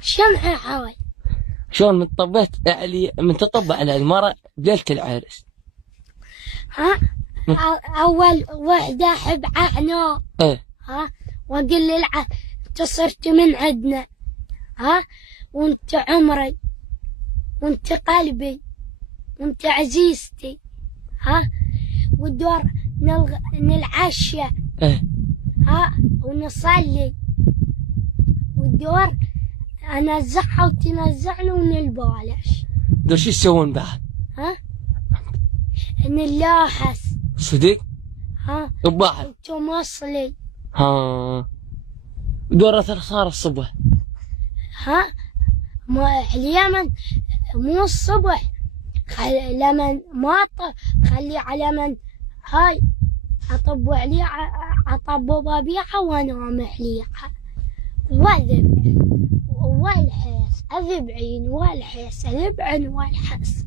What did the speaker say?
شمعة حواي. شلون من طبيت علي من تطبع على المرأة ليلة العرس؟ ها أول وحدة أحب عنو. إيه. ها وأقول أنت صرت من عندنا. ها وأنت عمري وأنت قلبي وأنت عزيزتي. ها والدور نلعشى. إيه. ها ونصلي والدور أنزعها وتنزعنا ونلبالش. دول شو يسوون بعد؟ ها نلاحس. صدق؟ ها البحر. وتمصلي. ها دورة صار الصبح. ها ما اليمن مو الصبح لمن ما خلي على من هاي أطب عليها أطببها بيها وأنام عليها وأذبح والحس أذبعين والحس أذبعن والحس.